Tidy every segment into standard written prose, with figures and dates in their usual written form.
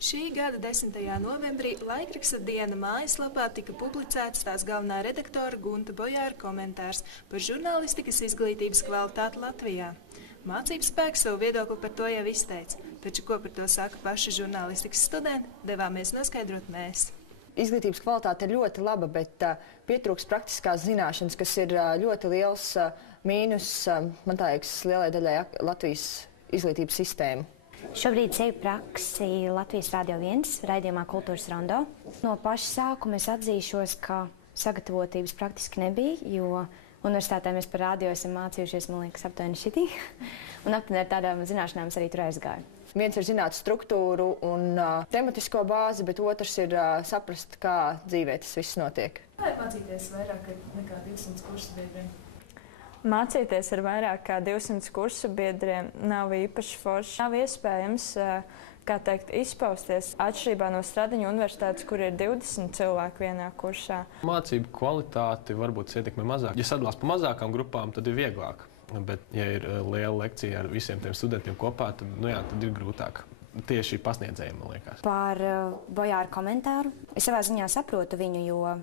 Šī gada 10. novembrī laikraksta Diena mājaslapā tika publicēts tās galvenā redaktora Gunta Bojāra komentārs par žurnālistikas izglītības kvalitāti Latvijā. Mācību spēks savu viedokli par to jau izteica, taču ko par to saka paši žurnālistikas studenti, devāmies noskaidrot mēs. Izglītības kvalitāte ir ļoti laba, bet pietrūks praktiskās zināšanas, kas ir ļoti liels mīnus, man liekas, lielai daļai Latvijas izglītības sistēmu. Šobrīd seju praksi Latvijas Radio 1 raidījumā Kultūras rondo. No paša sākuma es atzīšos, ka sagatavotības praktiski nebija, jo universitātē mēs par radio esam mācījušies, man liekas, aptuveni šitī. Un aptuveni ar tādām zināšanām es arī tur aizgāju. Viens ir zināt struktūru un tematisko bāzi, bet otrs ir saprast, kā dzīvē tas viss notiek. Kā ir mācīties vairāk nekā 200 kursu biedriem? Mācīties ar vairāk kā 200 kursu biedriem nav īpaši forši. Nav iespējams, kā teikt, izpausties atšķirībā no Stradiņu universitātes, kur ir 20 cilvēku vienā kursā. Mācību kvalitāti varbūt ietekmē mazāk. Ja sadalās pa mazākām grupām, tad ir vieglāk. Bet, ja ir liela lekcija ar visiem tiem studentiem kopā, tad ir grūtāk. Tieši pasniedzējiem, man liekas. Par Bojāra komentāru. Es savā ziņā saprotu viņu, jo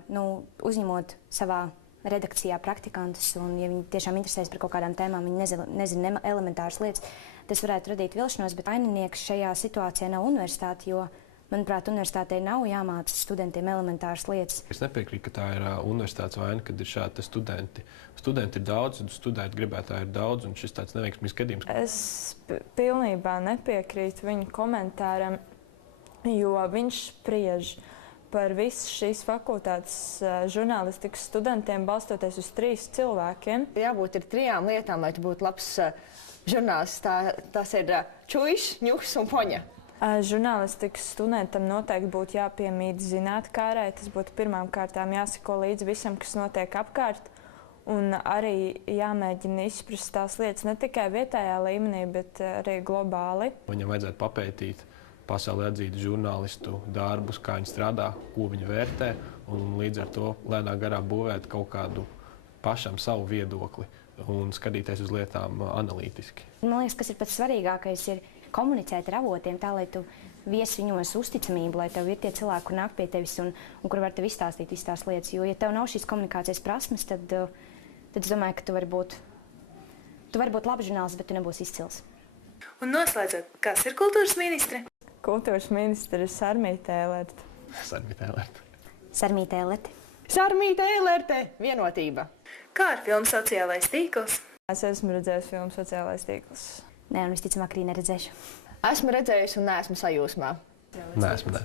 uzņemot savā redakcijā praktikantus, un ja viņi tiešām interesēs par kaut kādām tēmām, viņi nezina elementāras lietas, tas varētu radīt vilšanos, bet vaininieks šajā situācijā nav universitāte, jo, manuprāt, universitātei nav jāmāca studentiem elementāras lietas. Es nepiekrītu, ka tā ir universitātes vaina, kad ir šādi studenti. Studenti ir daudz, studēt gribētāji ir daudz, un šis tāds neveiksmīgs gadījums. Es pilnībā nepiekrītu viņa komentāram, jo viņš spriež par visu šīs fakultātes žurnālistikas studentiem, balstoties uz 3 cilvēkiem. Jābūt ir 3 lietām, lai tu būtu labs žurnālists. Tas ir čujišs, ņuks un poņa. Žurnālistikas studentam noteikti būtu jāpiemīt zinātkārai. Tas būtu pirmām kārtām jāsako līdzi visam, kas notiek apkārt. Un arī jāmēģina izprast tās lietas ne tikai vietējā līmenī, bet arī globāli. Viņam vajadzētu papētīt pasaulē atzītu žurnālistu darbus, kā viņi strādā, ko viņi vērtē, un līdz ar to lēnā garā būvēt kaut kādu pašam savu viedokli un skatīties uz lietām analītiski. Man liekas, kas ir pats svarīgākais, ir komunicēt ar avotiem tā, lai tu vies viņos uzticamību, lai tev ir tie cilvēki, kur nāk pie tevis un kur var tev izstāstīt visas tās lietas. Jo, ja tev nav šīs komunikācijas prasmes, tad es domāju, ka tu vari būt labs žurnālists, bet tu nebūsi izcils. Un noslēdzot, kas ir kultūras ministre? Kultūras ministre ir Sarmīte Ēlerte. Sarmīte Ēlerte. Sarmīte Ēlerte! Vienotība! Kā ar filmu Sociālais tīkls? Es esmu redzējusi filmu Sociālais tīkls. Nē, un visticamāk arī neredzēšu. Esmu redzējusi un neesmu sajūsmā. Neesmu.